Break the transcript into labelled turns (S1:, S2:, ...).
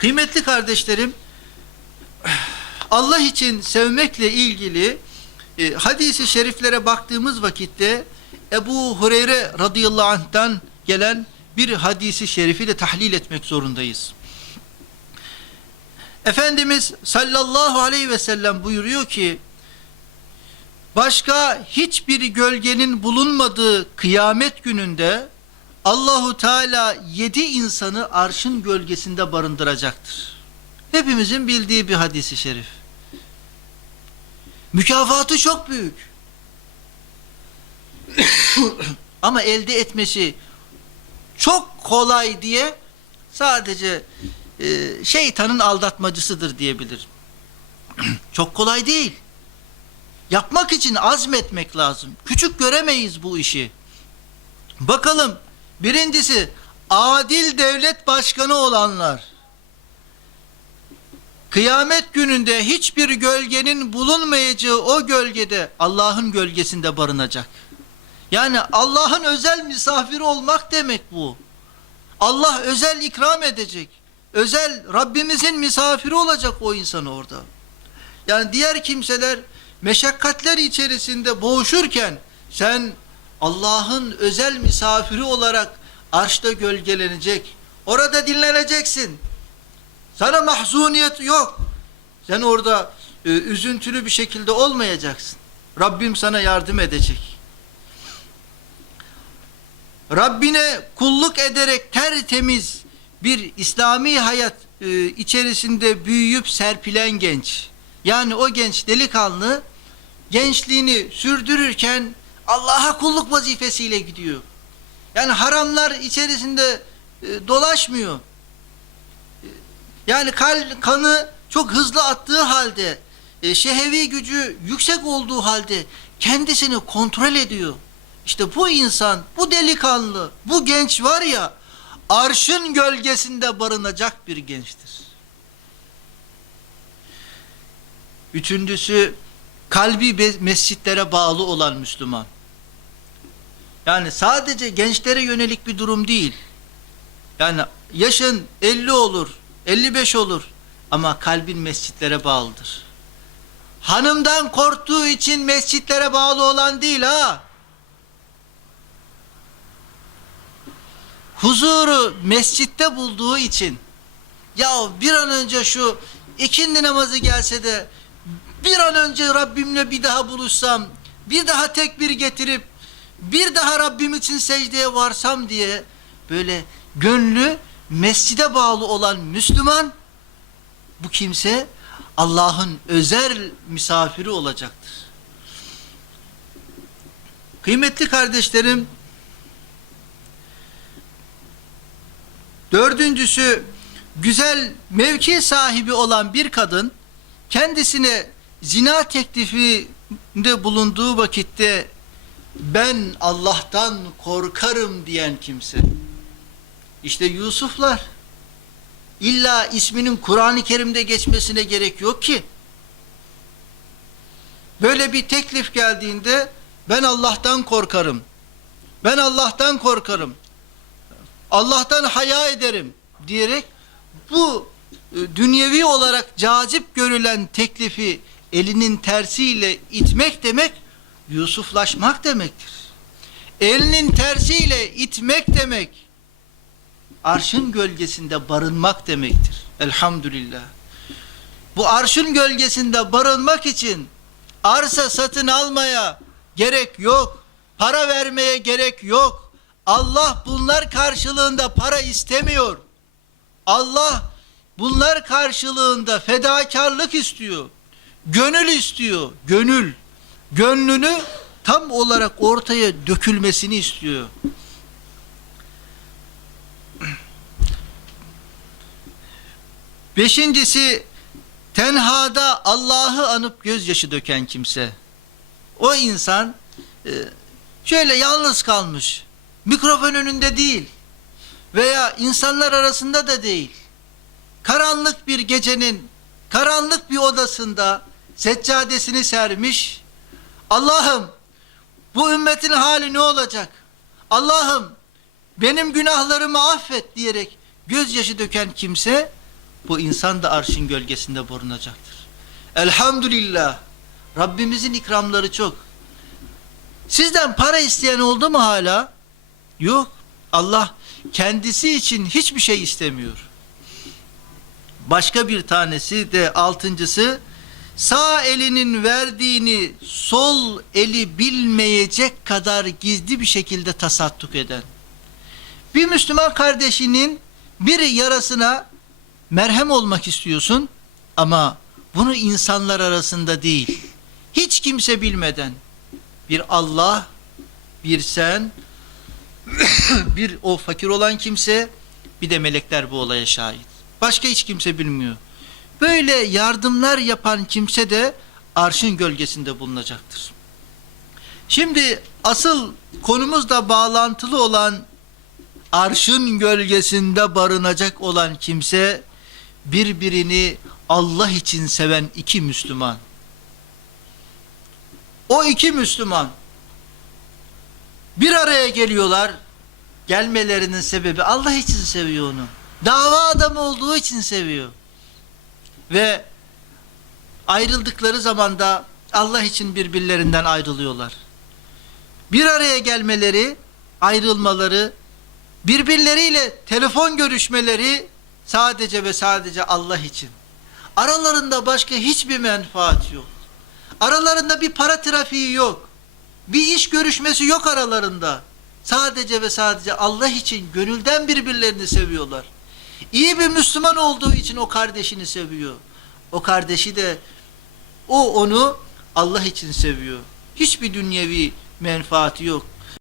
S1: Kıymetli kardeşlerim, Allah için sevmekle ilgili e, hadisi şeriflere baktığımız vakitte Ebu Hureyre radıyallahu anh'tan gelen bir hadisi şerifi de tahlil etmek zorundayız. Efendimiz sallallahu aleyhi ve sellem buyuruyor ki başka hiçbir gölgenin bulunmadığı kıyamet gününde Allahu Teala yedi insanı arşın gölgesinde barındıracaktır. Hepimizin bildiği bir hadisi şerif. Mükafatı çok büyük. Ama elde etmesi çok kolay diye sadece e, şeytanın aldatmacısıdır diyebilirim. çok kolay değil. Yapmak için azmetmek lazım. Küçük göremeyiz bu işi. Bakalım birincisi adil devlet başkanı olanlar. Kıyamet gününde hiçbir gölgenin bulunmayacağı o gölgede Allah'ın gölgesinde barınacak. Yani Allah'ın özel misafiri olmak demek bu. Allah özel ikram edecek. Özel Rabbimizin misafiri olacak o insan orada. Yani diğer kimseler meşakkatler içerisinde boğuşurken sen Allah'ın özel misafiri olarak arşta gölgelenecek. Orada dinleneceksin. Sana mahzuniyet yok. Sen orada e, üzüntülü bir şekilde olmayacaksın. Rabbim sana yardım edecek. Rabbine kulluk ederek tertemiz bir İslami hayat e, içerisinde büyüyüp serpilen genç. Yani o genç delikanlı gençliğini sürdürürken Allah'a kulluk vazifesiyle gidiyor. Yani haramlar içerisinde e, dolaşmıyor. E, Yani kal, kanı çok hızlı attığı halde, e, şehevi gücü yüksek olduğu halde kendisini kontrol ediyor. İşte bu insan, bu delikanlı, bu genç var ya, arşın gölgesinde barınacak bir gençtir. Üçüncüsü, kalbi mescitlere bağlı olan Müslüman. Yani sadece gençlere yönelik bir durum değil. Yani yaşın 50 olur, 55 olur ama kalbin mescitlere bağlıdır. Hanımdan korktuğu için mescitlere bağlı olan değil ha. Huzuru mescitte bulduğu için ya bir an önce şu ikindi namazı gelse de bir an önce Rabbimle bir daha buluşsam, bir daha tekbir getirip bir daha Rabbim için secdeye varsam diye böyle gönlü mescide bağlı olan Müslüman bu kimse Allah'ın özel misafiri olacaktır. Kıymetli kardeşlerim dördüncüsü güzel mevki sahibi olan bir kadın kendisine zina teklifinde bulunduğu vakitte ben Allah'tan korkarım diyen kimse. İşte Yusuflar. İlla isminin Kur'an-ı Kerim'de geçmesine gerek yok ki. Böyle bir teklif geldiğinde ben Allah'tan korkarım. Ben Allah'tan korkarım. Allah'tan haya ederim diyerek bu e, dünyevi olarak cazip görülen teklifi elinin tersiyle itmek demek Yusuflaşmak demektir. Elinin tersiyle itmek demek arşın gölgesinde barınmak demektir. Elhamdülillah. Bu arşın gölgesinde barınmak için arsa satın almaya gerek yok. Para vermeye gerek yok. Allah bunlar karşılığında para istemiyor. Allah bunlar karşılığında fedakarlık istiyor. Gönül istiyor. Gönül. Gönlünü tam olarak ortaya dökülmesini istiyor. Beşincisi tenhada Allah'ı anıp gözyaşı döken kimse. O insan e, şöyle yalnız kalmış. Mikrofon önünde değil veya insanlar arasında da değil. Karanlık bir gecenin karanlık bir odasında seccadesini sermiş. Allah'ım bu ümmetin hali ne olacak? Allah'ım benim günahlarımı affet diyerek gözyaşı döken kimse bu insan da arşın gölgesinde barınacaktır. Elhamdülillah. Rabbimizin ikramları çok. Sizden para isteyen oldu mu hala? Yok. Allah kendisi için hiçbir şey istemiyor. Başka bir tanesi de altıncısı sağ elinin verdiğini sol eli bilmeyecek kadar gizli bir şekilde tasadduk eden. Bir Müslüman kardeşinin bir yarasına merhem olmak istiyorsun ama bunu insanlar arasında değil, hiç kimse bilmeden bir Allah, bir sen, bir o fakir olan kimse, bir de melekler bu olaya şahit. Başka hiç kimse bilmiyor. Böyle yardımlar yapan kimse de arşın gölgesinde bulunacaktır. Şimdi asıl konumuzla bağlantılı olan arşın gölgesinde barınacak olan kimse birbirini Allah için seven iki Müslüman. O iki Müslüman bir araya geliyorlar. Gelmelerinin sebebi Allah için seviyor onu. Dava adamı olduğu için seviyor. Ve ayrıldıkları zaman da Allah için birbirlerinden ayrılıyorlar. Bir araya gelmeleri, ayrılmaları, birbirleriyle telefon görüşmeleri sadece ve sadece Allah için. Aralarında başka hiçbir menfaat yok. Aralarında bir para trafiği yok. Bir iş görüşmesi yok aralarında. Sadece ve sadece Allah için gönülden birbirlerini seviyorlar. İyi bir Müslüman olduğu için o kardeşini seviyor. O kardeşi de o onu Allah için seviyor. Hiçbir dünyevi menfaati yok.